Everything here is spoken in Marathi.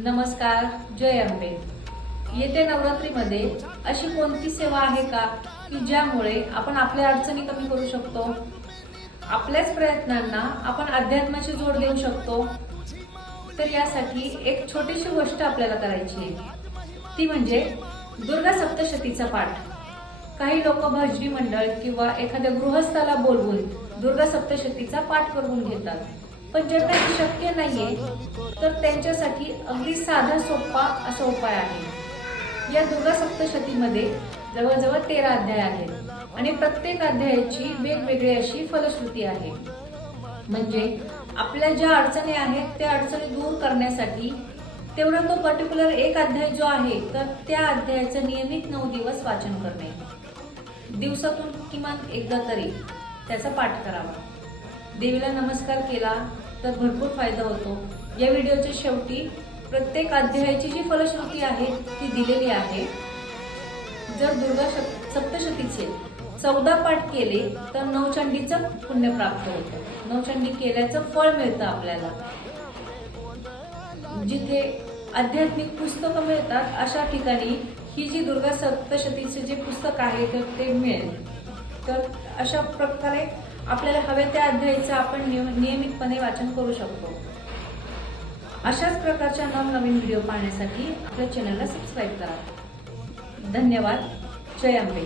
नमस्कार, जय अंबे। येत्या नवरात्रीमध्ये अशी कोणती सेवा आहे का की ज्यामुळे आपण आपल्या अडचणी कमी करू शकतो, आपल्याच प्रयत्नांना आपण अध्यात्माची जोड देऊ शकतो? तर यासाठी एक छोटीशी गोष्ट आपल्याला करायची आहे, ती म्हणजे दुर्गा सप्तशतीचा पाठ। काही लोक भजनी मंडळ किंवा एखाद्या गृहस्थाला बोलवून दुर्गा सप्तशतीचा पाठ करून घेतात, पण ज्यांना हे शक्य नाहीये तर त्यांच्यासाठी अगदी साधा सोपा असा उपाय आहे। या दुर्गा सप्तशतीमध्ये जवळजवळ 13 अध्याय आहेत आणि प्रत्येक अध्यायाची वेगवेगळी अशी फलश्रुती आहे। म्हणजे आपल्या ज्या अडचणी आहेत त्या अडचणी दूर करण्यासाठी तेवढा तो पर्टिक्युलर एक अध्याय जो आहे तर त्या अध्यायाचं नियमित 9 दिवस वाचन करणे, दिवसातून किमान एकदा तरी त्याचा पाठ करावा। देवीला नमस्कार केला तर भरपूर फायदा होतो। या व्हिडिओच्या शेवटी प्रत्येक अध्यायाची जी फलश्रुती आहे ती दिलेली आहे। जर दुर्गा सप्तशतीचे 14 पाठ केले तर नवचंडीचं पुण्य प्राप्त होतं, नवचंडी केल्याचं फळ मिळतं आपल्याला। जिथे आध्यात्मिक पुस्तकं मिळतात अशा ठिकाणी ही जी दुर्गा सप्तशतीचे जे पुस्तक आहे तर ते मिळेल। तर अशा प्रकारे आपल्याला हवे त्या अध्यायाचं आपण नियमितपणे वाचन करू शकतो। अशाच प्रकारच्या नवनवीन व्हिडिओ पाहण्यासाठी आपल्या चॅनलला सबस्क्राईब करा। धन्यवाद। जय अंबे।